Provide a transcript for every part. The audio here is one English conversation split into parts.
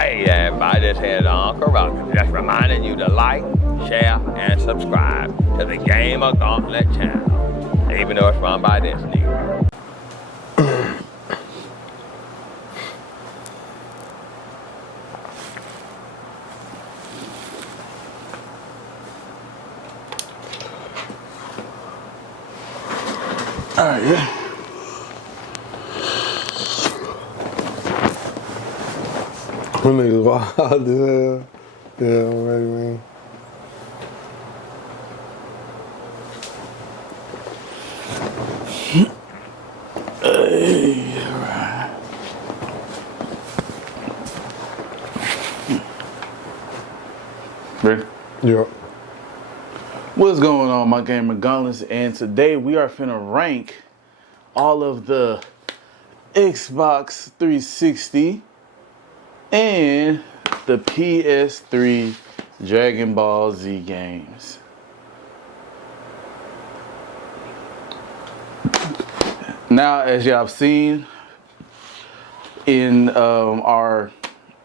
Hey everybody, this here's Uncle Ruckus. Just reminding you to like, share, and subscribe to the GamerGauntlet channel, even though it's run by this nigga. Alright, yeah. Them niggas wild as hell. Yeah, I'm ready, man. Hey, alright. Ready? Yeah. What's going on, my gamer gauntlets? And today we are finna rank all of the Xbox 360 and the PS3 Dragon Ball Z games. Now, as y'all have seen in our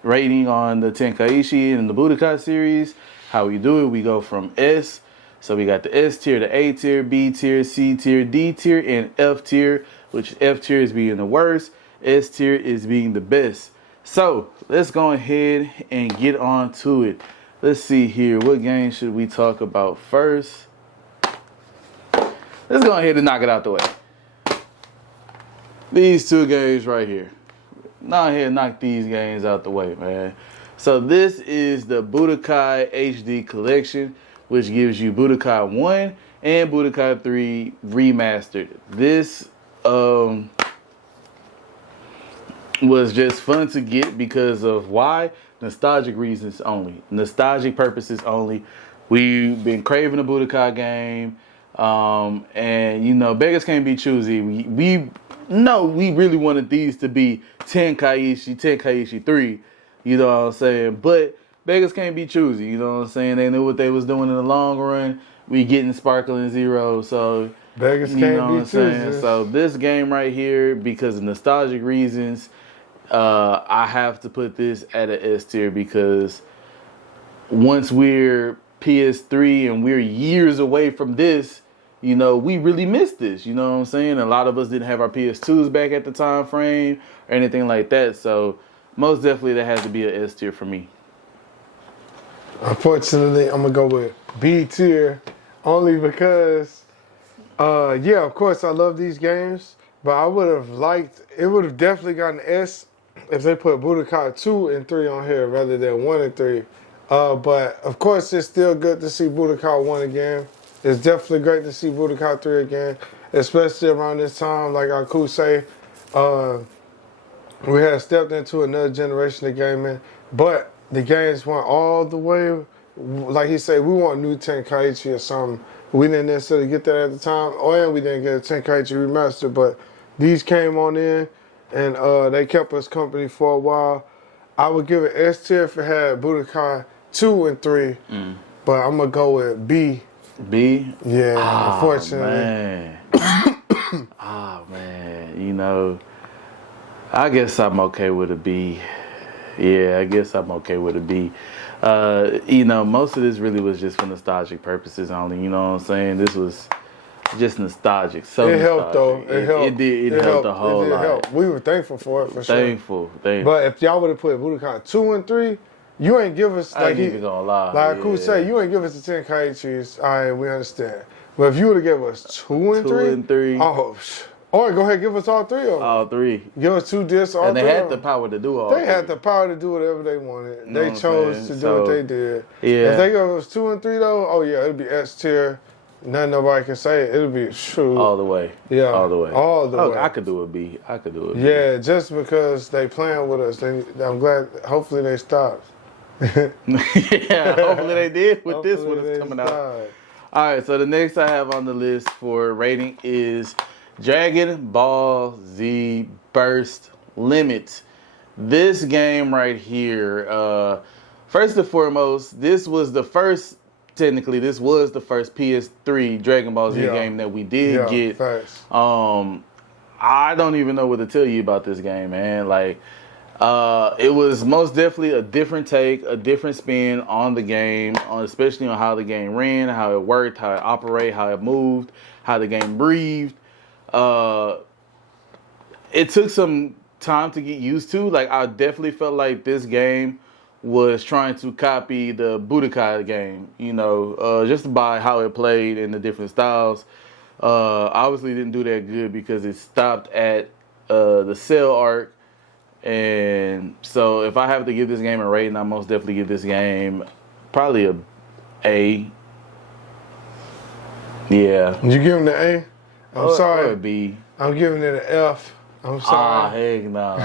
rating on the Tenkaichi and the Budokai series, how we do it, we go from S. So we got the S tier, the A tier, B tier, C tier, D tier, and F tier, which F tier is being the worst, S tier is being the best. So let's go ahead and get on to it. Let's see here. What game should we talk about first? Let's go ahead and knock it out the way. These two games right here. Now here, knock these games out the way, man. So this is the Budokai HD Collection, which gives you Budokai 1 and Budokai 3 remastered. This was just fun to get because of why? Nostalgic reasons only. Nostalgic purposes only. We've been craving a Budokai game. And, you know, beggars can't be choosy. We really wanted these to be Tenkaichi 3. You know what I'm saying? But beggars can't be choosy. You know what I'm saying? They knew what they was doing in the long run. We getting Sparkling Zero. So, beggars you can't know be what I'm saying? choosers. So this game right here, because of nostalgic reasons, I have to put this at an S tier because once we're PS3 and we're years away from this, you know, we really missed this. You know what I'm saying? A lot of us didn't have our PS2s back at the time frame or anything like that. So most definitely that has to be an S tier for me. Unfortunately, I'm gonna go with B tier only because, yeah, of course I love these games, but I would have liked, it would have definitely gotten S if they put Budokai 2 and 3 on here rather than 1 and 3. But of course it's still good to see Budokai 1 again. It's definitely great to see Budokai 3 again, especially around this time, like Aku say, we had stepped into another generation of gaming, but the games went all the way, like he said, we want new Tenkaichi or something. We didn't necessarily get that at the time, and we didn't get a Tenkaichi remaster, but these came on in, and they kept us company for a while. I would give it S tier if it had Budokai 2 and 3, but I'm going to go with B. B? Yeah, unfortunately. Man. Man. You know, I guess I'm okay with a B. Yeah, I guess I'm okay with a B. You know, most of this really was just for nostalgic purposes only. You know what I'm saying? This was just nostalgic. So it helped though. It helped. It helped a whole lot. Help. We were thankful for it for sure. Thankful. But if y'all would have put Budokai 2 and 3, you ain't give us I ain't even gonna lie. Like Aku say, you ain't give us the Tenkaichis. All right, we understand. But if you would have given us 2 and 3, oh, or go ahead, give us all 3 of them. All 3. Give us 2 discs, all 3. And they had the power to do all 3. They had the power to do whatever they wanted. They chose to do what they did. Yeah. If they gave us 2 and 3 though, oh yeah, it'd be S tier. Nothing nobody can say. It'll be true. All the way. Yeah. All the way. All the way. I could do a B. Yeah, just because they playing with us. I'm glad. Hopefully they stopped. Yeah, hopefully they did with this one that's coming out. All right, so the next I have on the list for rating is Dragon Ball Z Burst Limit. This game right here, first and foremost, this was the first PS3 Dragon Ball Z game that we did get. Facts. I don't even know what to tell you about this game, man. Like, It was most definitely a different take, a different spin on the game, especially on how the game ran, how it worked, how it operated, how it moved, how the game breathed. It took some time to get used to. Like, I definitely felt like this game was trying to copy the Budokai game, just by how it played and the different styles. Obviously didn't do that good because it stopped at the Cell arc. And so if I have to give this game a rating, I most definitely give this game probably a A. Yeah. You giving it an A? I'm sorry. Or a B. I'm giving it an F. I'm sorry. Heck nah.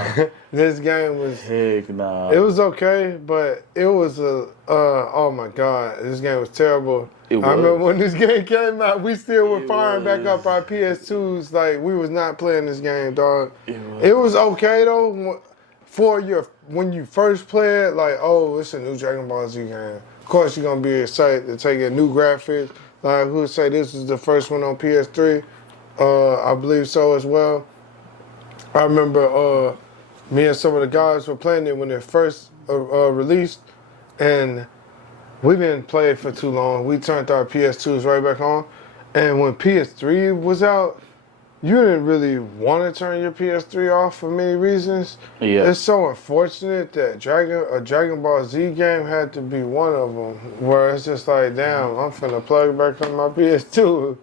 This game was... Heck nah. It was okay, but it was oh my God, this game was terrible. I remember when this game came out, we still were firing back up our PS2s. Like, we was not playing this game, dog. It was okay, though, when you first play it, like, oh, it's a new Dragon Ball Z game. Of course, you're going to be excited to take in new graphics. Like, who would say this is the first one on PS3? I believe so as well. I remember me and some of the guys were playing it when it first released, and we didn't play it for too long. We turned our PS2s right back on, and when PS3 was out, you didn't really want to turn your PS3 off for many reasons. Yeah. It's so unfortunate that a Dragon Ball Z game had to be one of them, where it's just like, damn, I'm finna plug back on my PS2.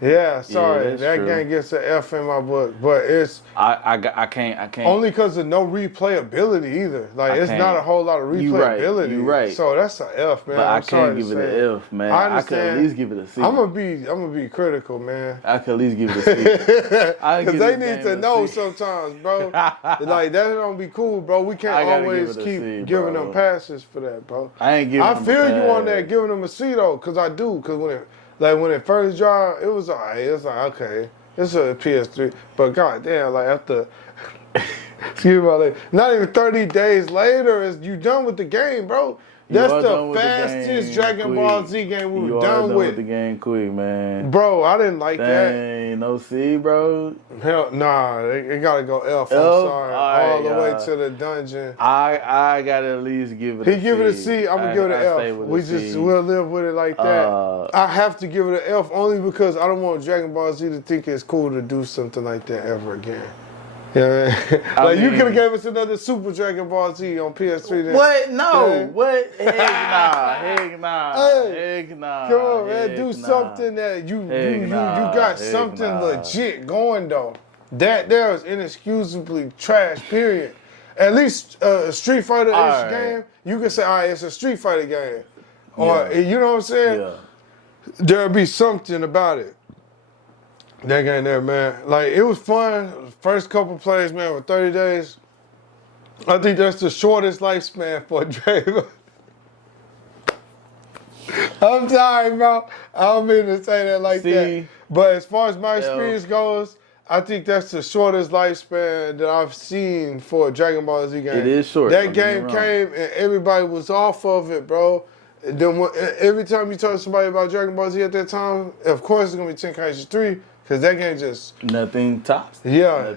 Yeah, sorry, that true. game gets an F in my book, but it's I can't only because of no replayability either. Like, it's not a whole lot of replayability. You right. So that's an F, man. But I I'm sorry can't give to it say. an F, man. I could at least give it a C. I'm gonna be critical, man. I could at least give it a C. Because they need to know sometimes, bro. Like, that don't be cool, bro. We can't always keep giving them passes for that, bro. I ain't giving them I feel you on that, giving them a C though, because I do. Because when it first dropped, it was alright. It's like, okay, it's a PS3. But goddamn, like, after excuse me, like, not even 30 days later, you done with the game, bro. That's the fastest Dragon Ball Z game we were done with. The game quick, man. Bro, I didn't like that. Ain't no C, bro. Hell, nah, it gotta go F. I'm sorry. All the way to the dungeon. I gotta at least give it a C. He give it a C, I'm gonna give it an F. We'll live with it like that. I have to give it an F only because I don't want Dragon Ball Z to think it's cool to do something like that ever again. Yeah, like, you could have gave us another Super Dragon Ball Z on PS3 then. What? No. Yeah. What? Heck nah. Heck nah. Hey, heck nah. Come on, man. Do something that you got something legit going though. That there is inexcusably trash, period. At least a Street Fighter-ish game, you can say, all right, it's a Street Fighter game. Or, you know what I'm saying? Yeah. There'll be something about it. That game there, man. Like, it was fun. First couple plays, man, for 30 days. I think that's the shortest lifespan for a Dragon. I'm sorry, bro. I don't mean to say that like that. But as far as my experience goes, I think that's the shortest lifespan that I've seen for a Dragon Ball Z game. It is short. That game came and everybody was off of it, bro. Then every time you talk to somebody about Dragon Ball Z at that time, of course it's going to be Tenkaichi 3. Because that game just... Nothing tops. Yeah.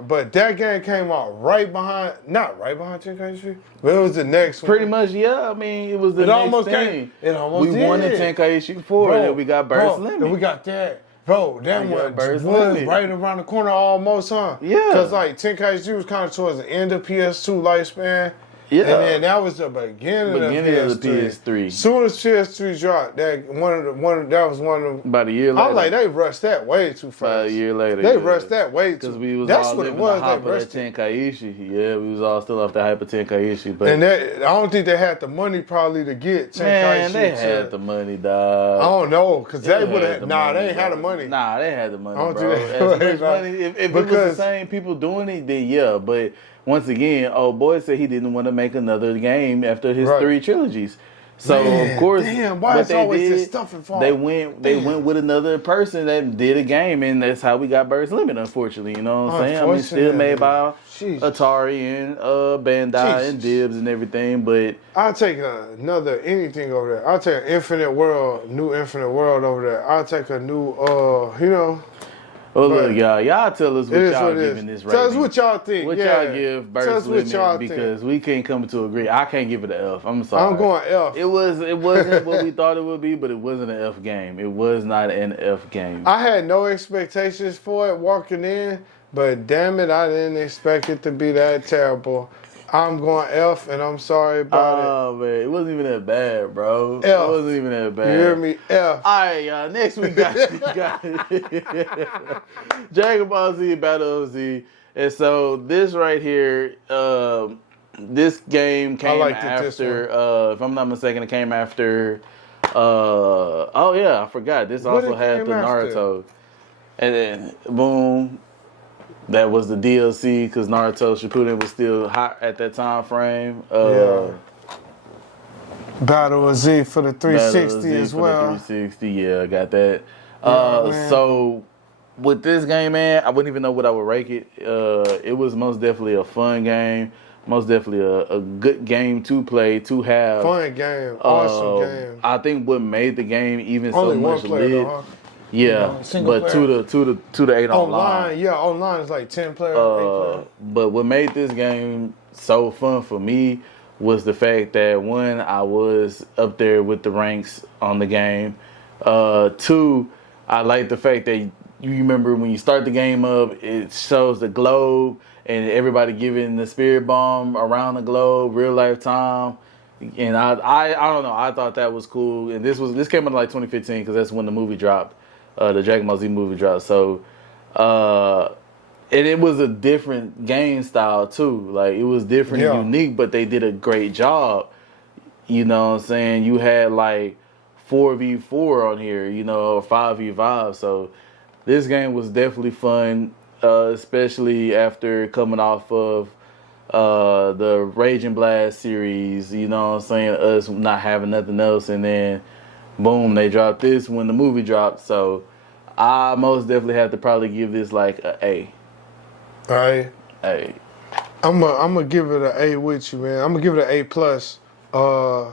But that game came out right behind... Not right behind Tenkaichi, but it was the next one. Pretty much, yeah. I mean, it was the next thing. It almost We wanted Tenkaichi 4, and then we got Burst Limit. And we got that. Bro, that one was right around the corner almost, huh? Yeah. Because, like, Tenkaichi was kind of towards the end of PS2 lifespan. Yeah. And then that was the beginning of the PS3. Soon as PS3 dropped, that was one of them. About a year later. I was like, they rushed that way too fast. About a year later. They rushed that way too. Because we was That's all what it living was. the hype of that Tenkaichi. Yeah, we was all still off the hype of Tenkaichi. But and I don't think they had the money probably to get Tenkaichi. Man, they had the money, dog. I don't know, because they would have. Nah, they ain't had the money. Nah, they had the money, I don't bro. think they As much money, if it was the same people doing it, then yeah. But once again, old boy said he didn't want to make another game after his 3 trilogies. So of course, why it's always this stuff involved? They went with another person that did a game, and that's how we got Burst Limit. Unfortunately, you know what I'm saying? I mean, still made by Atari and Bandai and Dibs and everything, but I'll take another anything over there. I'll take an new Infinite World over there. I'll take a new, Well, But look, y'all tell us what it is y'all what it is. giving this rating. Tell us what y'all think. What yeah. y'all give Tell Burst us what Limit y'all because think. we can't come to agree. I can't give it an F. I'm sorry. I'm going F. It wasn't what we thought it would be, but it wasn't an F game. It was not an F game. I had no expectations for it walking in, but damn it, I didn't expect it to be that terrible. I'm going F, and I'm sorry about it. Oh man, it wasn't even that bad, bro. F. It wasn't even that bad. You hear me? F. All right, y'all. Next we got Dragon Ball Z Battle Z, and so this right here, this game came after. If I'm not mistaken, it came after. Oh yeah, I forgot. This also had the Naruto, and then boom. That was the DLC because Naruto Shippuden was still hot at that time frame. Battle of Z for the 360 as well. For the 360, yeah, I got that. Man. So with this game, man, I wouldn't even know what I would rank it. It was most definitely a fun game. Most definitely a good game to play, to have. Fun game. Awesome game. I think what made the game even Only so one much player, lit. though, huh? Yeah, single but player. to the 8 online. Yeah, online is like 10 players, 8 players. But what made this game so fun for me was the fact that one, I was up there with the ranks on the game. Two, I like the fact that you remember when you start the game up, it shows the globe and everybody giving the spirit bomb around the globe, real life time. And I don't know, I thought that was cool. And this came out like 2015 because that's when the movie dropped. The Dragon Ball Z movie dropped. So, and it was a different game style too. Like it was different and unique, but they did a great job. You know what I'm saying? You had like 4v4 on here, you know, or 5v5. So this game was definitely fun, especially after coming off of the Raging Blast series. You know what I'm saying? Us not having nothing else, and then boom, they dropped this when the movie dropped. So I most definitely have to probably give this like a A. All right. A. I'm gonna give it an A with you, man. I'm gonna give it an A plus. I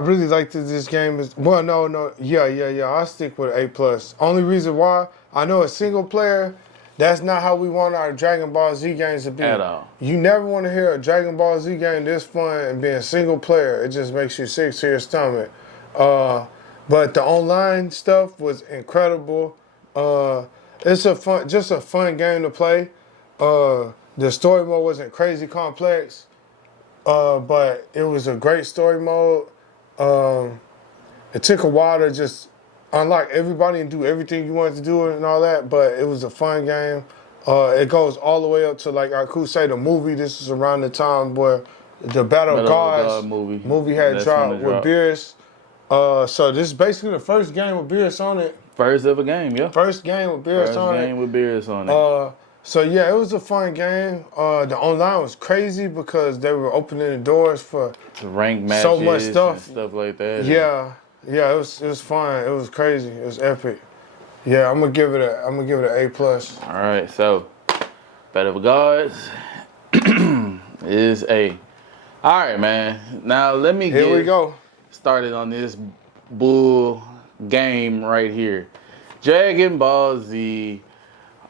really like that this game is. Well, no, yeah. I'll stick with an A plus. Only reason why I know a single player. That's not how we want our Dragon Ball Z games to be. At all. You never want to hear a Dragon Ball Z game this fun and being single player. It just makes you sick to your stomach. But the online stuff was incredible. It's just a fun game to play. The story mode wasn't crazy complex, but it was a great story mode. It took a while to just unlock everybody and do everything you wanted to do and all that, but it was a fun game. It goes all the way up to, like I could say, the movie. This is around the time where the Battle of Gods movie had dropped with Beerus. So this is basically the first game with Beerus on it. First ever game, yeah. First game with Beerus on it. First game with Beerus on it. So yeah, it was a fun game. The online was crazy because they were opening the doors for rank matches, so much stuff, and stuff like that. Yeah, it was fun. It was crazy. It was epic. Yeah, I'm gonna give it an A plus. All right, so Battle of Gods is A. All right, man. Now let me Here we go. Started on this bull game right here. Dragon Ball Z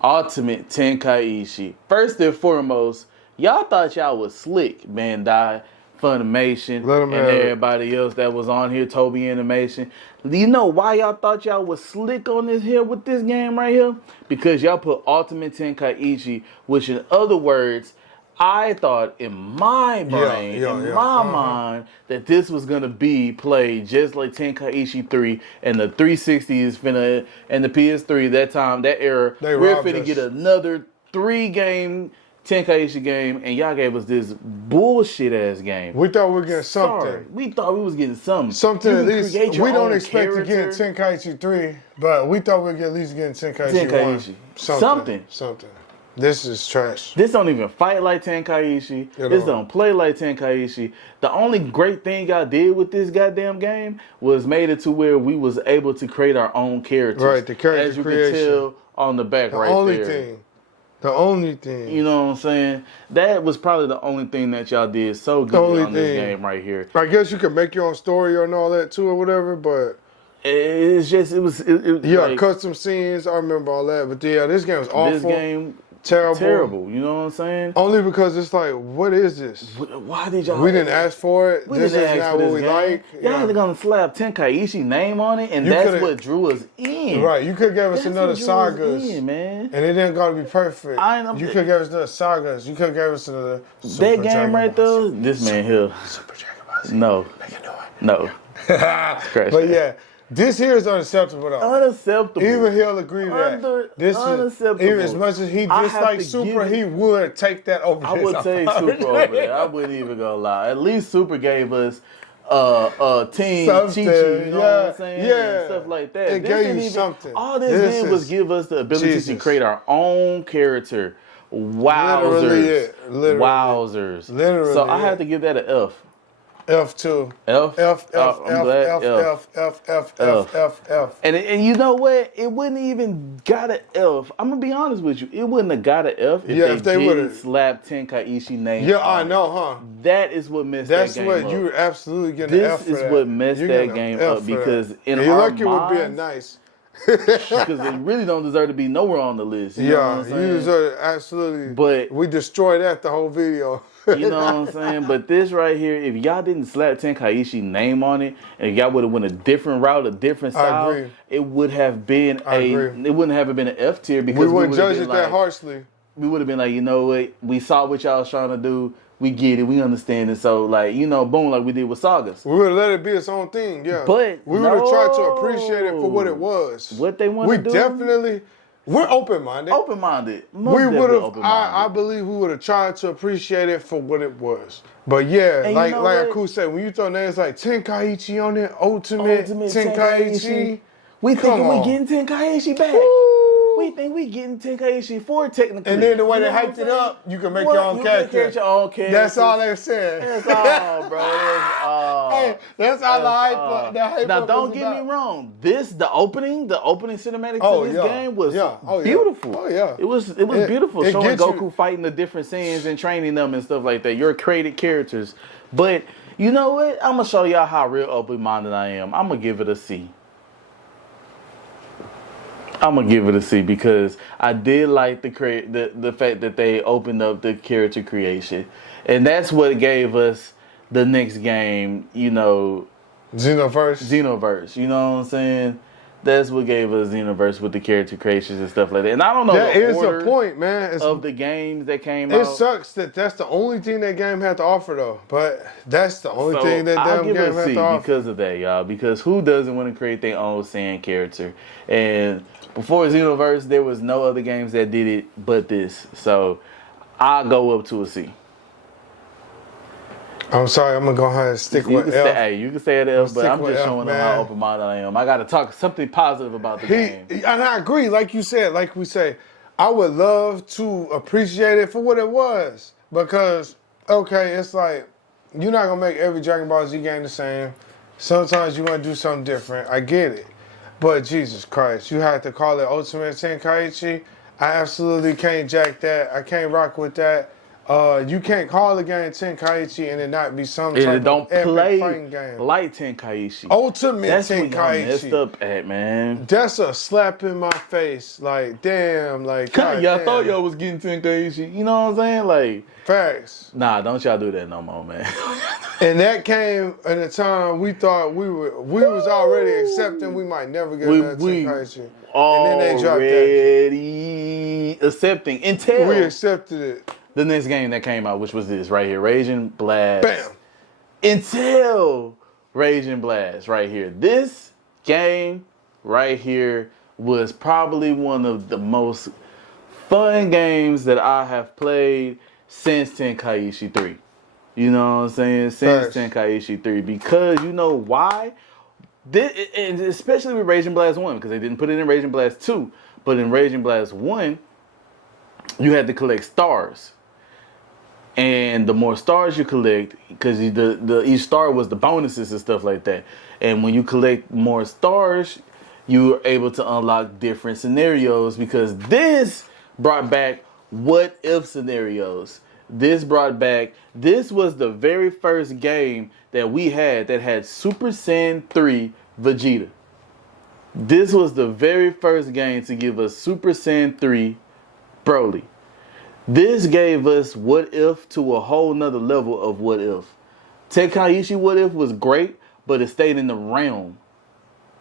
Ultimate Tenkaichi. First and foremost, y'all thought y'all was slick, Bandai, Funimation, and everybody else that was on here, Toby Animation. Do you know why y'all thought y'all was slick on this here with this game right here? Because y'all put Ultimate Tenkaichi, which in other words, I thought in my brain, my mind, that this was gonna be played just like Tenkaichi 3 and the 360 is finna, and the PS3 that time, that era, we're finna get another 3-game Tenkaichi game, and y'all gave us this bullshit ass game. We thought we were getting something. Sorry, we thought we was getting something. Something at least. We don't expect to get Tenkaichi 3, but we thought we'd at least get Tenkaichi 1. Something. This is trash. This don't even fight like Tenkaichi. This don't play like Tenkaichi. The only great thing y'all did with this goddamn game was made it to where we was able to create our own characters. Right, the character as you creation. can tell on the back right there. The only thing. You know what I'm saying? That was probably the only thing that y'all did so good on this game right here. I guess you could make your own story and all that too or whatever, but It's just it was Yeah, like, custom scenes. I remember all that. But yeah, this game was awful. this game terrible. You know what I'm saying? Only because it's like, what is this? Why did y'all? We didn't ask for it. We This didn't is ask not for what this we game. like. Y'all are gonna slap Tenkaichi name on it, and You that's coulda- what drew us in. Right, you could give us That's another what drew us Sagas. in, man. And it didn't gotta be perfect. I know- You could give us another Sagas. You could give us another That Super game Dragon right Ball there, this man here. Super Dragon Ball Z. No, Make a new one. no, Scratch But that. yeah, this here is unacceptable though. Unacceptable. Even he'll agree that this is unacceptable. even as much as he I have dislikes to Super, give it- he would take that over. I his would take opponent. Super over there. I wouldn't even go lie. At least Super gave us Team Something, Chi-Chi, you know what yeah, I'm saying? yeah. And stuff like that. It This gave didn't you something. All this This did was is- give us the ability to Jesus. create our own character. Wowzers. Literally it. Literally. Wowzers. Literally So I it. have to give that an F. F2. F? F, F, Oh, I'm F, glad. F, F, F, F, F, F, F. And you know what? It wouldn't even got an F. I'm gonna be honest with you. It wouldn't have got an F if Yeah, they, if they didn't would've- slap Tenkaichi name. Yeah, on I it. know, huh? That is what messed That's that game what up. you're absolutely getting an F This for is that. what messed You're that getting an game F up for because that. in you're our lucky it would be a minds, nice. because it really don't deserve to be nowhere on the list. You know what Yeah, I'm saying? you deserve absolutely. But- we destroyed that the whole video. You know what I'm saying? But this right here, if y'all didn't slap Tenkaichi name on it, and y'all would have went a different route, a different I style, agree. it would have been agree. it wouldn't have been an F tier because We we wouldn't would have judge been it that like, harshly. we would have been like, you know what, we saw what y'all was trying to do, we get it, we understand it, so like, you know, boom, like we did with Sagas. We would have let it be its own thing, yeah. But we would have tried to no. appreciate it for what it was. What they want We to do. definitely, we're open-minded. Open-minded. We Most would definitely have. open-minded. I believe we would have tried to appreciate it for what it was. But yeah, And like you know like what? Aku said, when you throw names like Tenkaichi on it, Ultimate Tenkaichi, We come thinking we on. getting Tenkaichi back. Woo. We think we getting Tenkaichi 4 technically. And then the way You they know what hyped I'm it saying? up, you can make What? your own You can character. create your own character. That's all they said. That's all, bro. That's all. Hey, that's all the hype. all. The hype Now, up don't is get about. me wrong. The opening cinematic Oh, to this yeah. game was Yeah. Oh, yeah. beautiful. Oh, yeah. It was It- beautiful, it showing gets you- Goku fighting the different scenes and training them and stuff like that. Your created characters. But you know what? I'm gonna show y'all how real open-minded I am. I'm gonna give it a C. I'm gonna give it a C because I did like the fact that they opened up the character creation, and that's what gave us the next game. You know, Xenoverse. You know what I'm saying? That's what gave us Xenoverse with the character creations and stuff like that. And I don't know That the is order the point, man. of the games that came It out. sucks that that's the only thing that game had to offer, though. But that's the only So thing that I'll damn give game it a had C to offer. because of that, y'all. Because who doesn't want to create their own Saiyan character? And before Xenoverse, there was no other games that did it but this. So I'll go up to a C. I'm sorry, I'm gonna go ahead and stick You with can F. say, hey, you can say it F, but stick I'm with just F, showing them man. how open-minded I am. I got to talk something positive about the game. And I agree, like you said, like we say, I would love to appreciate it for what it was. Because, okay, it's like, you're not gonna make every Dragon Ball Z game the same. Sometimes you wanna do something different. I get it. But Jesus Christ, you have to call it Ultimate Tenkaichi. I absolutely can't jack that. I can't rock with that. You can't call the game Tenkaichi and it not be some And type it don't of epic play fighting game. like Tenkaichi. Ultimate That's what y'all messed Tenkaichi. up at, man. That's a slap in my face. Like, damn, like, God Y'all damn. thought y'all was getting Tenkaichi. You know what I'm saying? Like, Facts. nah, don't y'all do that no more, man. And that came at a time we thought we was already accepting we might never get another Tenkaichi. And then they dropped that. Already accepting until We accepted it. the next game that came out, which was this right here, Raging Blast. Bam. Until Raging Blast right here. This game right here was probably one of the most fun games that I have played since Tenkaichi 3. You know what I'm saying? Since Facts. Tenkaichi 3. Because you know why? And especially with Raging Blast 1, because they didn't put it in Raging Blast 2. But in Raging Blast 1, you had to collect stars. And the more stars you collect, because each star was the bonuses and stuff like that. And when you collect more stars, you were able to unlock different scenarios, because this brought back what if scenarios. This was the very first game that we had that had Super Saiyan 3 Vegeta. This was the very first game to give us Super Saiyan 3 Broly. This gave us What If to a whole nother level of What If. Tenkaichi What If was great, but it stayed in the realm.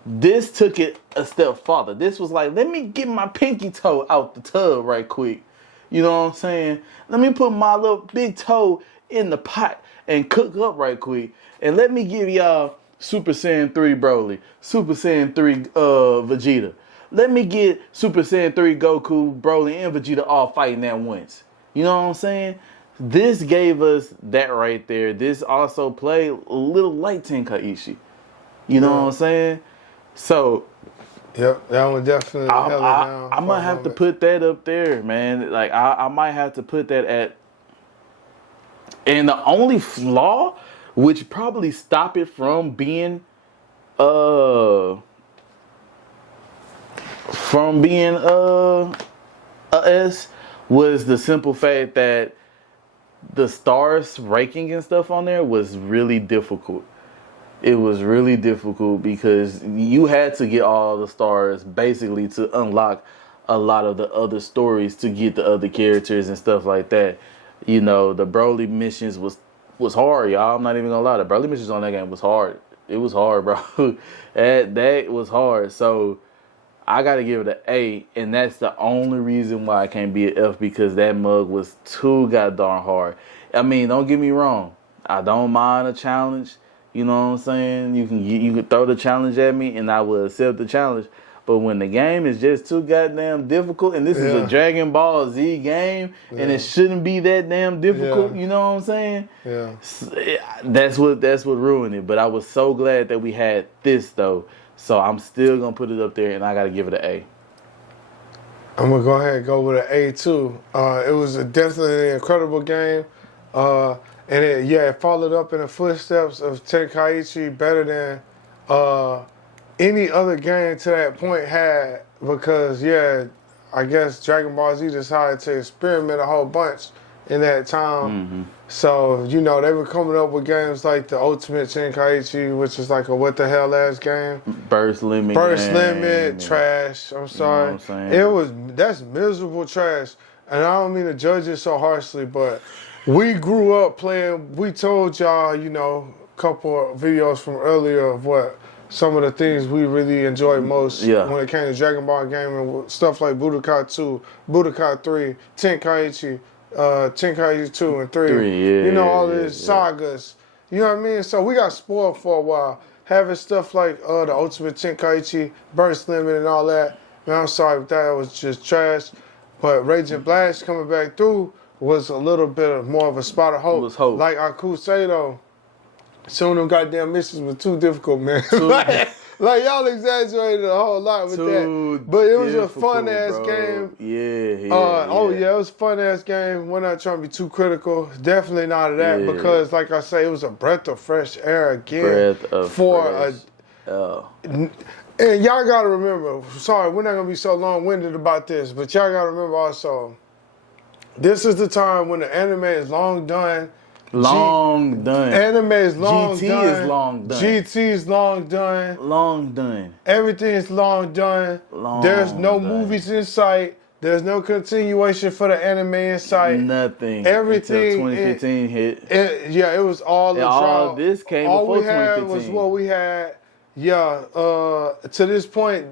This took it a step farther. This was like, let me get my pinky toe out the tub right quick. You know what I'm saying? Let me put my little big toe in the pot and cook up right quick. And let me give y'all Super Saiyan 3 Broly, Super Saiyan 3 Vegeta. Let me get Super Saiyan 3 Goku, Broly, and Vegeta all fighting at once. You know what I'm saying? This gave us that right there. This also played a little like Tenkaichi. You know what I'm saying? So, yep, that one definitely held it down. I might have to put that up there, man. Like, I might have to put that at... And the only flaw, which probably stop it from being... a S, was the simple fact that the stars ranking and stuff on there was really difficult. It was really difficult because you had to get all the stars basically to unlock a lot of the other stories to get the other characters and stuff like that. You know, the Broly missions was hard, y'all. I'm not even gonna lie. The Broly missions on that game was hard. It was hard, bro. that was hard. So I gotta give it an A, and that's the only reason why I can't be an F, because that mug was too goddamn hard. I mean, don't get me wrong. I don't mind a challenge. You know what I'm saying? You can throw the challenge at me, and I will accept the challenge. But when the game is just too goddamn difficult, and this is a Dragon Ball Z game, and it shouldn't be that damn difficult, you know what I'm saying? Yeah. That's what ruined it. But I was so glad that we had this, though. So I'm still going to put it up there, and I got to give it an A. I'm going to go ahead and go with an A, too. It was definitely an incredible game. And it followed up in the footsteps of Tenkaichi better than any other game to that point had, because, I guess Dragon Ball Z decided to experiment a whole bunch in that time. Mm-hmm. So, you know, they were coming up with games like the Ultimate Tenkaichi, which is like a what the hell ass game. Burst Limit, trash. I'm sorry. You know what I'm saying? That's miserable trash. And I don't mean to judge it so harshly, but we grew up playing, we told y'all, you know, a couple of videos from earlier of what some of the things we really enjoyed most when it came to Dragon Ball game, and stuff like Budokai 2, Budokai 3, Tenkaichi, Tenkaichi 2 and 3. You know, all these sagas. You know what I mean? So we got spoiled for a while. Having stuff like the Ultimate Tenkaichi, Burst Limit and all that. Man, I'm sorry, but that was just trash. But Raging Blast coming back through was a little bit more of a spot of hope. It was hope. Like Akusei, though. Some of them goddamn missions were too difficult, man. like y'all exaggerated a whole lot with that. But it was a fun-ass game. It was a fun-ass game. We're not trying to be too critical. Definitely not of that, because, like I say, it was a breath of fresh air again. And y'all got to remember, sorry, we're not going to be so long-winded about this, but y'all got to remember also, this is the time when the anime is long done. Anime is long done. GT is long done. GT is long done. Long done. Everything is long done. There's no movies in sight. There's no continuation for the anime in sight. Nothing. Everything. Until 2015 hit. It was all the all this came all before 2015. All we had was what we had. To this point,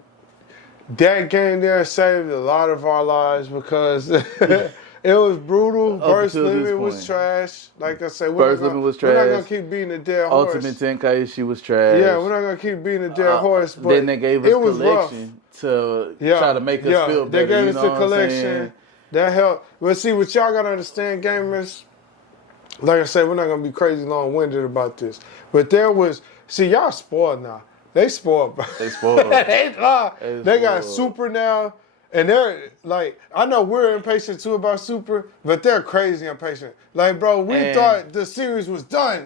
that game there saved a lot of our lives because it was brutal. Burst Limit was trash. Like I said, we're not going to keep beating a dead horse. Ultimate Tenkaichi was trash. Yeah, we're not going to keep beating a dead horse. But then they gave us a collection to try to make us feel better. They gave us a collection. That helped. But see, what y'all got to understand, gamers, like I said, we're not going to be crazy long-winded about this. But there was, see, y'all spoiled now. They spoiled, bro. They spoiled. They got Super now. And they're like, I know we're impatient too about Super, but they're crazy impatient. Like, bro, we thought the series was done.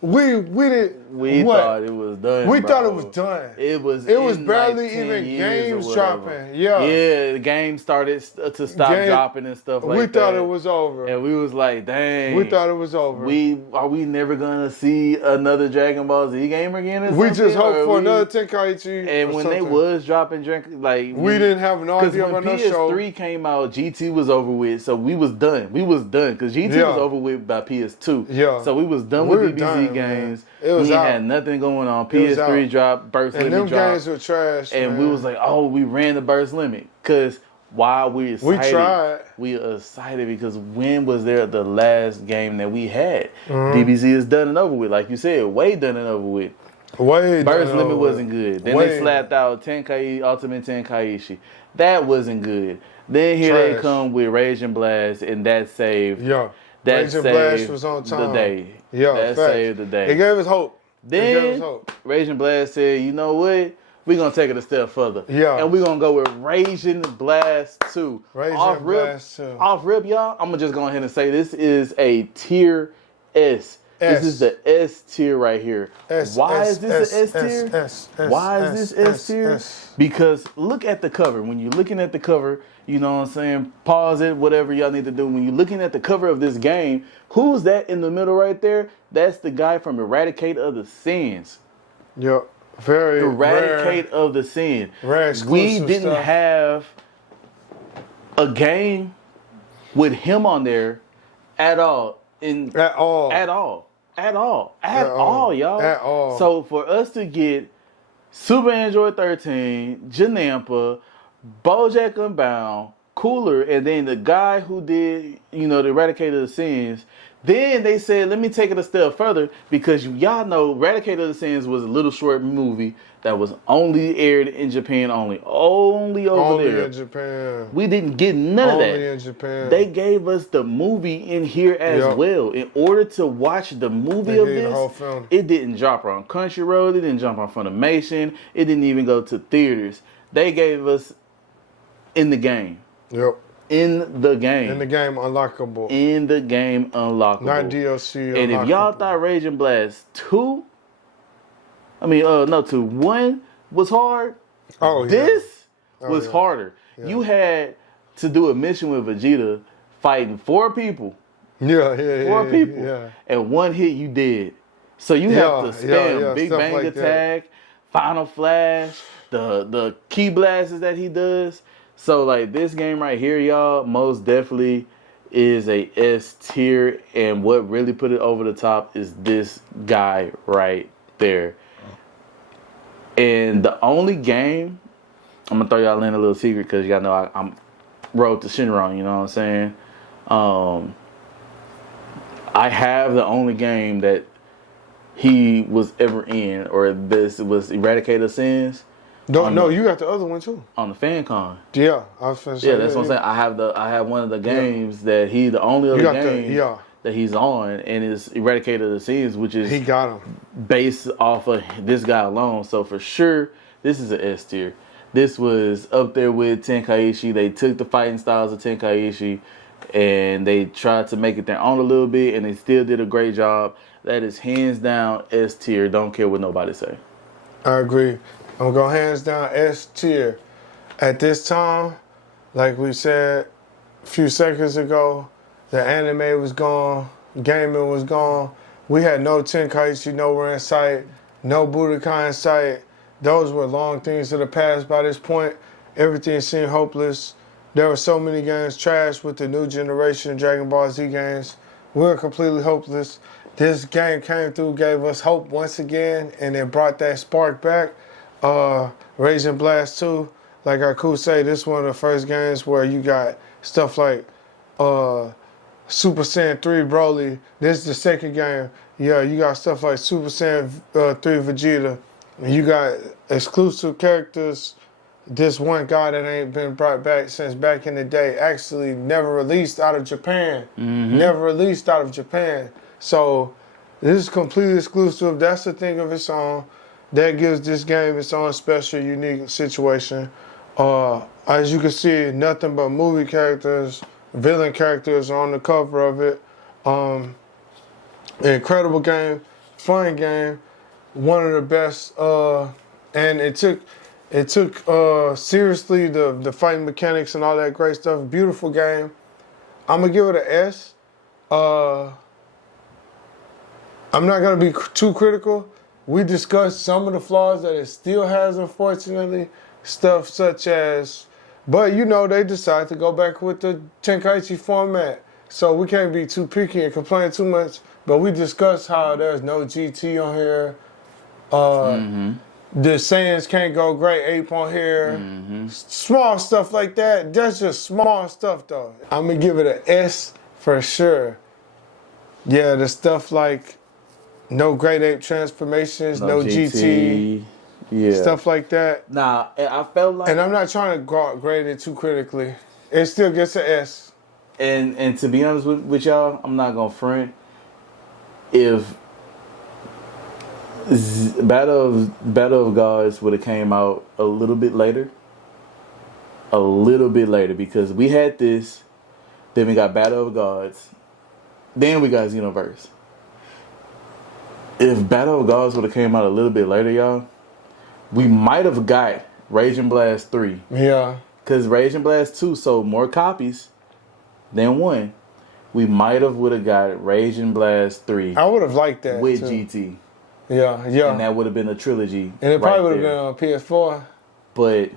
We didn't. We what? thought it was done. We bro. thought it was done. It was barely like 10 even years games or whatever. dropping. Yeah. Yeah, the games started to stop dropping and stuff like that. We thought it was over. And we was like, dang. We thought it was over. Are we never gonna see another Dragon Ball Z game again or something? We just hoped for another Tenkaichi. And when they was dropping like we didn't have no idea about no show. Because when PS3 came out, GT was over with, so we was done. We was done because GT was over with by PS2. Yeah. So we was done with DBZ games. We had nothing going on. PS3 dropped, burst limit dropped. And them games were trash, and we was like, oh, we ran the burst limit. Because while we excited, we tried. We excited because when was there the last game that we had? DBZ is done and over with. Like you said, way done and over with. Burst limit wasn't good. Then they slapped out Ultimate Tenkaichi. That wasn't good. Then here they come with Rage and Blast, and that saved. Yeah. That Rage and Blast was on time. The day. Yeah. That saved the day. It gave us hope. Then Rage and Blast said, you know what? We're going to take it a step further. Yeah. And we're going to go with Rage and Blast 2. Blast 2. Off rip, y'all, I'm going to just go ahead and say this is a tier S. This is the S tier right here. Why is this an S tier? Why is this S tier? Because look at the cover. When you're looking at the cover, you know what I'm saying? Pause it, whatever y'all need to do. When you're looking at the cover of this game, who's that in the middle right there? That's the guy from Eradicate of the Sins. Yep. Very Eradicate rare, of the Sin. Rare we didn't stuff. have a game with him on there at all. At all, y'all. At all. So for us to get Super Android 13, Janampa, BoJack Unbound, Cooler, and then the guy who did, the Eradicator of the Sins, then they said, let me take it a step further because y'all know Eradicator of the Sins was a little short movie that was only aired in Japan only. Only over there. Only in Japan. We didn't get none of that. Only in Japan. They gave us the movie in here as well. In order to watch the movie of this, it didn't drop on Crunchyroll. It didn't jump on Funimation. It didn't even go to theaters. They gave us in the game. Yep. In the game. In the game unlockable. In the game unlockable. Not DLC And if y'all thought Rage and Blast 2, 1 was hard, this was harder. Yeah. You had to do a mission with Vegeta fighting 4 people. Four people. Yeah. And 1 hit, you dead. So you have to spam Big Bang like Attack, Final Flash, the key blasts that he does. So like this game right here, y'all, most definitely is a S tier. And what really put it over the top is this guy right there. And the only game, I'm gonna throw y'all in a little secret because y'all know I'm Road to Shinron, you know what I'm saying? I have the only game that he was ever in, or this was Eradicate of Sins. No, you got the other one too. On the FanCon. Yeah, I was finna say. Yeah, that's what I'm saying. I have one of the games that he the only other game that he's on, and it's Eradicate of the Sins, which is he got him based off of this guy alone. So for sure, this is an S tier. This was up there with Tenkaichi. They took the fighting styles of Tenkaichi and they tried to make it their own a little bit, and they still did a great job. That is hands down S tier. Don't care what nobody say. I agree. I'm going hands down S tier. At this time, like we said a few seconds ago, the anime was gone, gaming was gone. We had no Tenkaichi nowhere in sight, no Budokai in sight. Those were long things of the past by this point. Everything seemed hopeless. There were so many games trashed with the new generation Dragon Ball Z games. We were completely hopeless. This game came through, gave us hope once again, and it brought that spark back. Rage and Blast 2, like I could say, this is one of the first games where you got stuff like Super Saiyan 3 Broly. This is the second game. Yeah, you got stuff like Super Saiyan 3 Vegeta. You got exclusive characters. This one guy that ain't been brought back since back in the day, actually never released out of Japan. Never released out of Japan. So this is completely exclusive. That's the thing of its own. That gives this game its own special, unique situation. As you can see, nothing but movie characters, villain characters on the cover of it. Incredible game. fun game, one of the best, and it took seriously the fighting mechanics and all that great stuff. Beautiful game. I'm gonna give it an S. I'm not gonna be too critical. We discussed some of the flaws that it still has, unfortunately. Stuff such as, but you know, they decided to go back with the Tenkaichi format. So we can't be too picky and complain too much. But we discussed how there's no GT on here. The Saiyans can't go great ape on here. Small stuff like that. That's just small stuff though. I'm gonna give it an S for sure. Yeah, the stuff like no great ape transformations, no GT. Yeah. Stuff like that. Nah, I felt like, And I'm not trying to grade it too critically. It still gets an S. and to be honest with y'all, I'm not gonna front. If Battle of Gods would have came out a little bit later, because we had this, then we got Battle of Gods, then we got Xenoverse. If Battle of Gods would have came out a little bit later, y'all, we might have got Raging Blast 3. Yeah. Because Raging Blast 2 sold more copies than 1. We might have would have got Raging Blast 3. I would have liked that with too. GT. Yeah. And that would have been a trilogy. And it probably would have there. been on PS4. But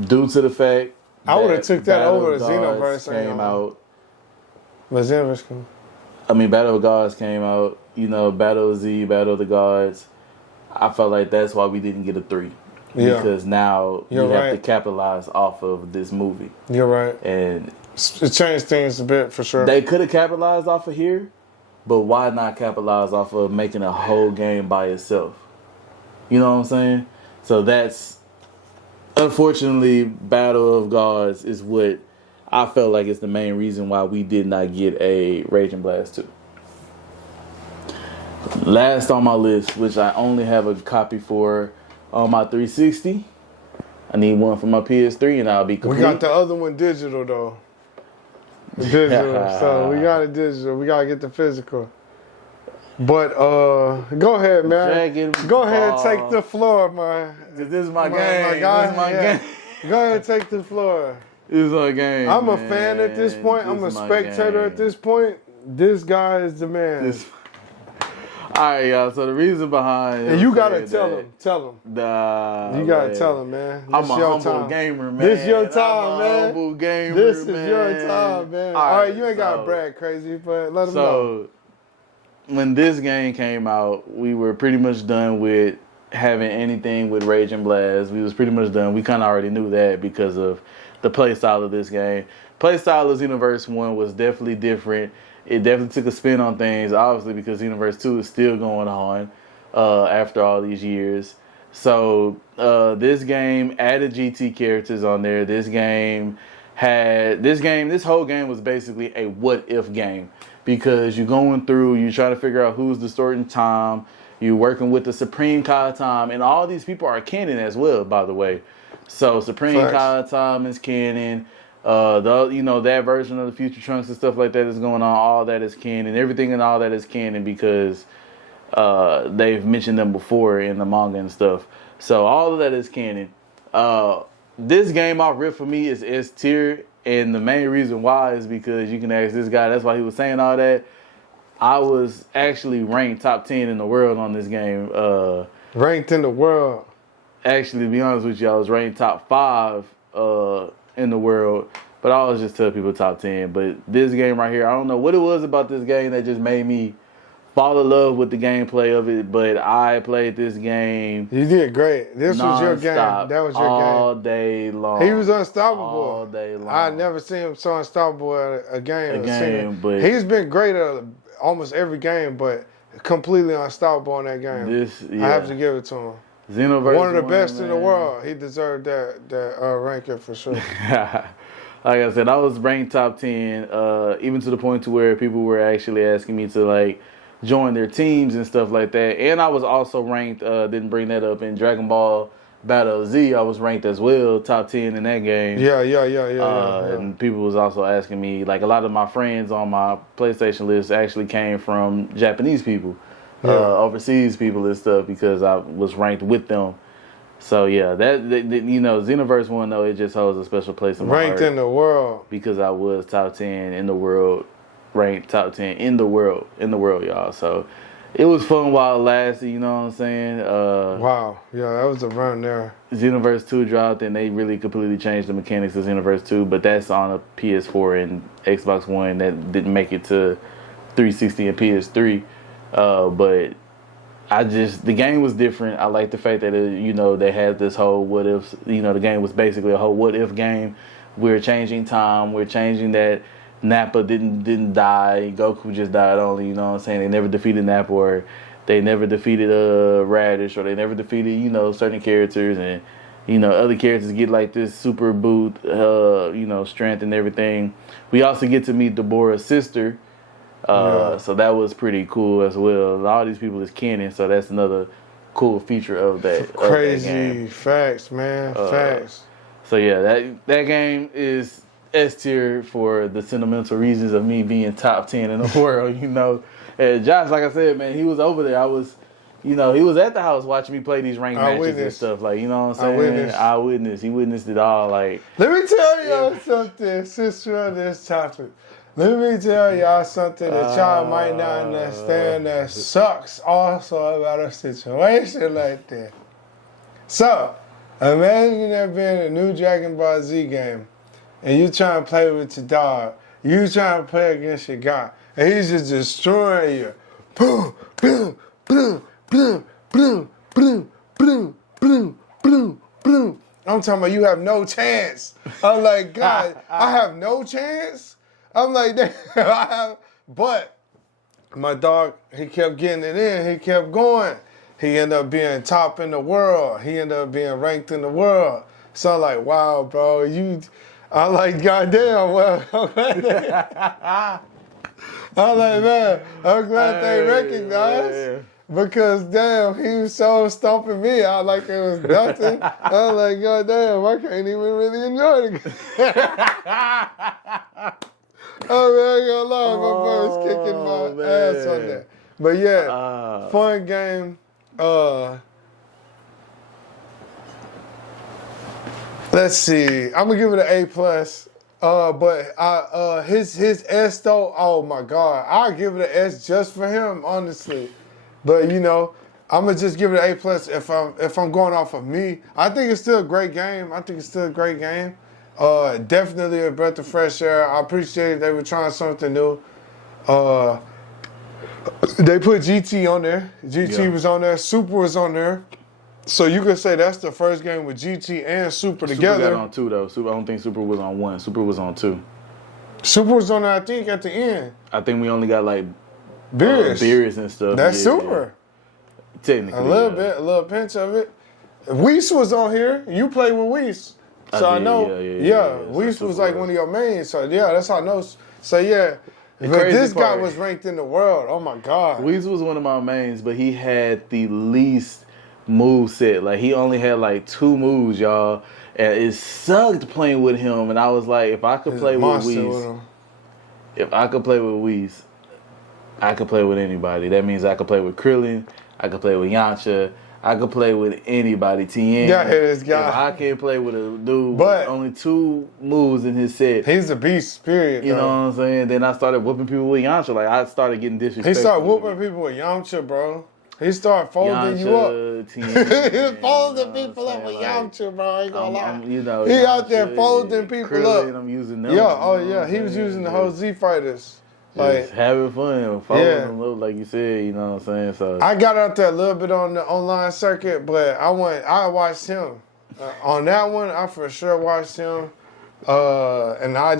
due to the fact I would have took that Battle over of the Gods Xenoverse. came out. But Xenoverse came. I mean, Battle of Gods came out. You know, Battle of Z, Battle of the Gods. I felt like that's why we didn't get a 3. Yeah. Because now we have to capitalize off of this movie. You're right. And it changed things a bit for sure. They could have capitalized off of here, but why not capitalize off of making a whole game by itself? You know what I'm saying? So that's, unfortunately, Battle of Gods is what I felt like is the main reason why we did not get a Raging Blast 2. Last on my list, which I only have a copy for on my 360. I need one for my PS3 and I'll be complete. We got the other one digital though. Digital. So we got it digital. We gotta get the physical. But go ahead, man. Go ahead and take the floor, man. This is my game. This is my game. Go ahead and take the floor. This is my game. I'm a fan at this point. I'm a spectator at this point. This guy is the man. All right, y'all. So the reason behind and you gotta tell him. You gotta man. tell him, man. This I'm a humble time. gamer, man. This your time, man. Humble gamer, this is man. your time, man. All right, you ain't gotta brag crazy, but let him know. When this game came out, we were pretty much done with having anything with Raging Blast. We was pretty much done. We kind of already knew that because of the play style of this game. Play style of Xenoverse 1 was definitely different. It definitely took a spin on things, obviously, because Xenoverse 2 is still going on after all these years. So this game added GT characters on there. This whole game was basically a what if game, because you're going through, you're trying to figure out who's the certain time. You're working with the Supreme Kai Time, and all these people are canon as well, by the way. So Supreme Kai Time is canon. That version of the Future Trunks and stuff like that is going on. All that is canon. Everything and all that is canon because they've mentioned them before in the manga and stuff. So all of that is canon. This game off rip for me is S tier, and the main reason why is because you can ask this guy. That's why he was saying all that. I was actually ranked top 10 in the world on this game. Ranked in the world. Actually, to be honest with you, I was ranked top 5 in the world, but I always just tell people top 10. But this game right here, I don't know what it was about this game that just made me fall in love with the gameplay of it, but I played this game. You did great. This was your game. That was your game. All day long. He was unstoppable. All day long. I never seen him so unstoppable at a game. But he's been great at almost every game, but completely unstoppable in that game. I have to give it to him. Xenoverse one of the best in the world. He deserved that ranking for sure. Like I said, I was ranked top 10, even to the point to where people were actually asking me to like join their teams and stuff like that. And I was also ranked, didn't bring that up, in Dragon Ball Battle of Z. I was ranked as well, top 10 in that game. Yeah. And people was also asking me, like a lot of my friends on my PlayStation list actually came from Japanese people. overseas people and stuff because I was ranked with them. So yeah, that you know, Xenoverse 1 though, it just holds a special place in my heart. Ranked in the world. Because I was top 10 in the world, ranked top 10 in the world, y'all. So it was fun while it lasted, you know what I'm saying? Wow, yeah, that was a run there. Xenoverse 2 dropped and they really completely changed the mechanics of Xenoverse 2, but that's on a PS4 and Xbox One that didn't make it to 360 and PS3. But the game was different. I like the fact that, you know, they had this whole what if, you know, the game was basically a whole what if game. We're changing time. We're changing that Nappa didn't die. Goku just died only, you know what I'm saying? They never defeated Nappa, or they never defeated Radish, or they never defeated, you know, certain characters, and, you know, other characters get like this super boot, you know, strength and everything. We also get to meet Deborah's sister. So that was pretty cool as well. All these people is canon, so that's another cool feature of that. Crazy of that game. facts, man. Facts. So yeah, that game is S tier for the sentimental reasons of me being top 10 in the world. You know, and Josh, like I said, man, he was over there. I was, you know, he was at the house watching me play these ranked matches and stuff. Like, you know what I'm saying? Eyewitness. He witnessed it all. Like, let me tell y'all something, since we're on this topic. Let me tell y'all something that y'all might not understand that sucks also about a situation like that. So, imagine there being a new Dragon Ball Z game, and you trying to play with your dog. You trying to play against your guy, and he's just destroying you. Boom, boom, boom, boom, boom, boom, boom, boom, boom, boom. I'm talking about you have no chance. I'm like, God, I have no chance? I'm like, damn, but my dog, he kept getting it in. He kept going. He ended up being top in the world. He ended up being ranked in the world. So I'm like, wow, bro, I'm like, goddamn, well, I'm like, man, I'm glad they recognized. Because, damn, he was so stomping me out like it was nothing. I was like, goddamn, I can't even really enjoy it. Oh, man, I ain't gonna lie, my boy was kicking my ass on that. But yeah, fun game. Let's see. I'm gonna give it an A+. But his S though, oh my God, I'll give it an S just for him, honestly. But you know, I'm gonna just give it an A+ if I'm going off of me. I think it's still a great game. Definitely a breath of fresh air. I appreciate they were trying something new. They put GT on there. GT was on there. Super was on there. So you could say that's the first game with GT and Super together. Super got on 2 though. I don't think Super was on 1. Super was on 2. Super was on there, I think, at the end. I think we only got like Beerus and stuff. That's Super. Yeah. Technically. A little bit, a little pinch of it. Whis was on here. You played with Whis. So I know, Whis was like one of your mains. So yeah, that's how I know. So yeah, but this guy was ranked in the world. Oh my God. Whis was one of my mains, but he had the least move set. Like he only had like 2 moves, y'all. And it sucked playing with him. And I was like, if I could play with Whis, I could play with anybody. That means I could play with Krillin. I could play with Yamcha. I could play with anybody. TN. Yeah, this guy. If I can't play with a dude with only 2 moves in his set. He's a beast, period. You know what I'm saying? Then I started whooping people with Yamcha. Like, I started getting disrespectful. He started whooping people with Yamcha, bro. He started folding you up. He was folding people up with Yamcha, bro. I ain't gonna lie. You know, he out there folding people Krillin, up. I'm using them. He was using the whole Z fighters. Like having fun, following them, like you said, you know what I'm saying? So I got out there a little bit on the online circuit, but I watched him. On that one, I for sure watched him. And I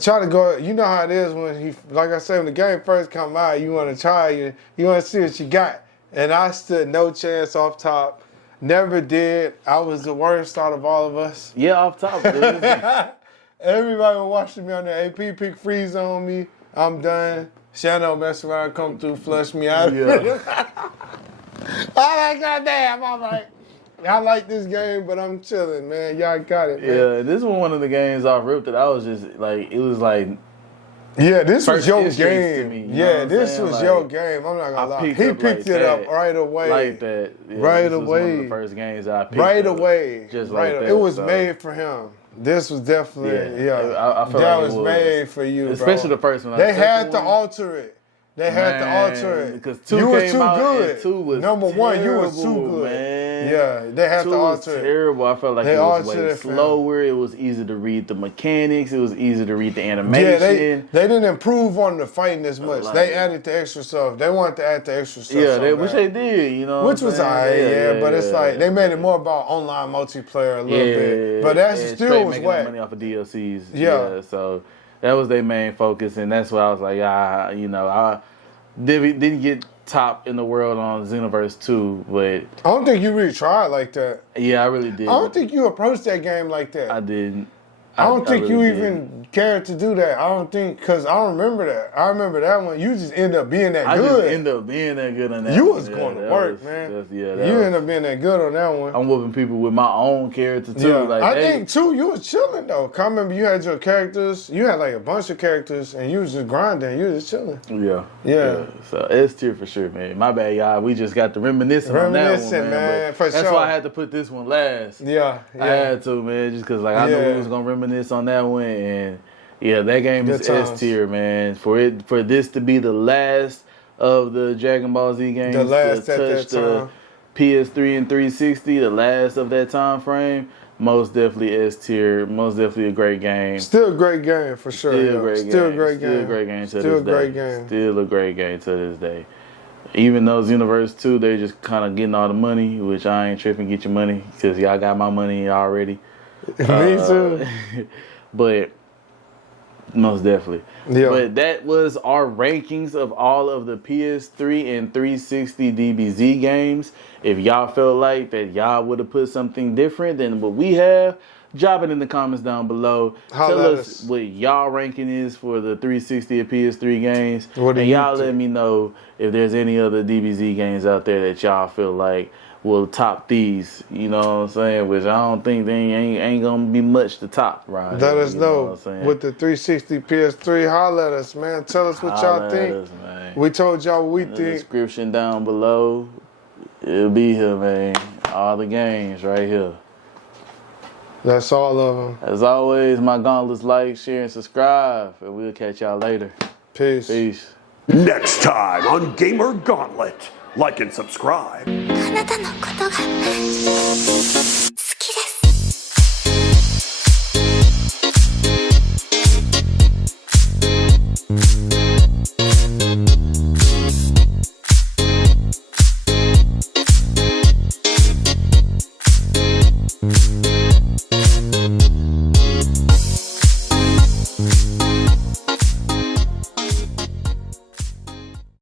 try to go, you know how it is when like I said, when the game first come out, you want to try, you want to see what you got. And I stood no chance off top. Never did. I was the worst out of all of us. Yeah, off top. Everybody was watching me on the AP, pick freeze on me. I'm done. Shadow mess around, come through, flush me out. Yeah. I'm like, goddamn, all right. I like this game, but I'm chilling, man. Y'all got it, man. Yeah, this was one of the games I ripped that I was just like, it was like Yeah, this was first your entries to game. me, you know Yeah, what I'm this saying? was Like, your game. I'm not gonna lie. He picked like it up that, right away. like that. Yeah, Right this was one of away. the first games I picked Right up, away. just right like that. It was so, made for him. This was definitely, I feel that like was made for you, especially bro. the first one. They had to alter it. They had to Man, alter it. because 2 you was came too out good. and 2 was Number one, you was too terrible, good. man. Yeah, they had 2 to was alter it. terrible. I felt like They it was altered way it for him. slower. It was easy to read the mechanics. It was easy to read the animation. Yeah, they didn't improve on the fighting as much. Like, they added the extra stuff. They wanted to add the extra stuff. Yeah, so which bad. they did, you know. Which was alright, yeah, but it's like they made it more. more about online multiplayer a little bit. But that and still straight was making whack. money off of DLCs. Yeah. So that was their main focus, and that's why I was like, I didn't get top in the world on Xenoverse 2, but I don't think you really tried like that. yeah, I really did. I don't think you approached that game like that. I didn't. I don't think really you even cared to do that. I don't think, because I don't remember that. I remember that one. You just end up being that I good. just ended up being that good on that You one. was Yeah, going to that work, was- man. that's- yeah, You that was- end up being that good on that one. I'm whooping people with my own character too. Yeah, Like I think too, you was chilling though. 'Cause I remember you had your characters, you had like a bunch of characters, and you was just grinding. You was just chilling. Yeah. So S tier for sure, man. My bad, y'all. We just got to reminiscing on that Reminiscing, one, man, But for that's sure. why I had to put this one last. Yeah, I had to, man, just because like I knew Yeah. we was gonna reminisce on that one, and yeah, that game Good is times. S tier, man. For this to be the last of the Dragon Ball Z games, The last to at that touch the time. PS3 and 360, the last of that time frame, most definitely S tier. Most definitely a great game. Still a great game for sure. Still yeah. a great game. Still a great game. Still a great game to Still this a great day. game. Still a great game to this day. Even though Xenoverse 2, they're just kind of getting all the money, which I ain't tripping. Get your money because y'all got my money already. Me too. But most definitely. Yeah. But that was our rankings of all of the PS3 and 360 DBZ games. If y'all felt like that y'all would have put something different than what we have, drop it in the comments down below. Holla Tell at us us. what y'all ranking is for the 360 and PS3 games. What do and you y'all think? let me know if there's any other DBZ games out there that y'all feel like will top these. You know what I'm saying? Which I don't think they ain't gonna be much to top, right? Let us You know know what I'm saying? with the 360 PS3. Holla at us, man. Tell us what Holla y'all at think. us, man. We told y'all what we In the think. description down below, it'll be here, man. All the games right here. That's all of them. As always, my gauntlets, like, share, and subscribe, and we'll catch y'all later. Peace. Peace. Next time on Gamer Gauntlet. Like and subscribe. あなたのことが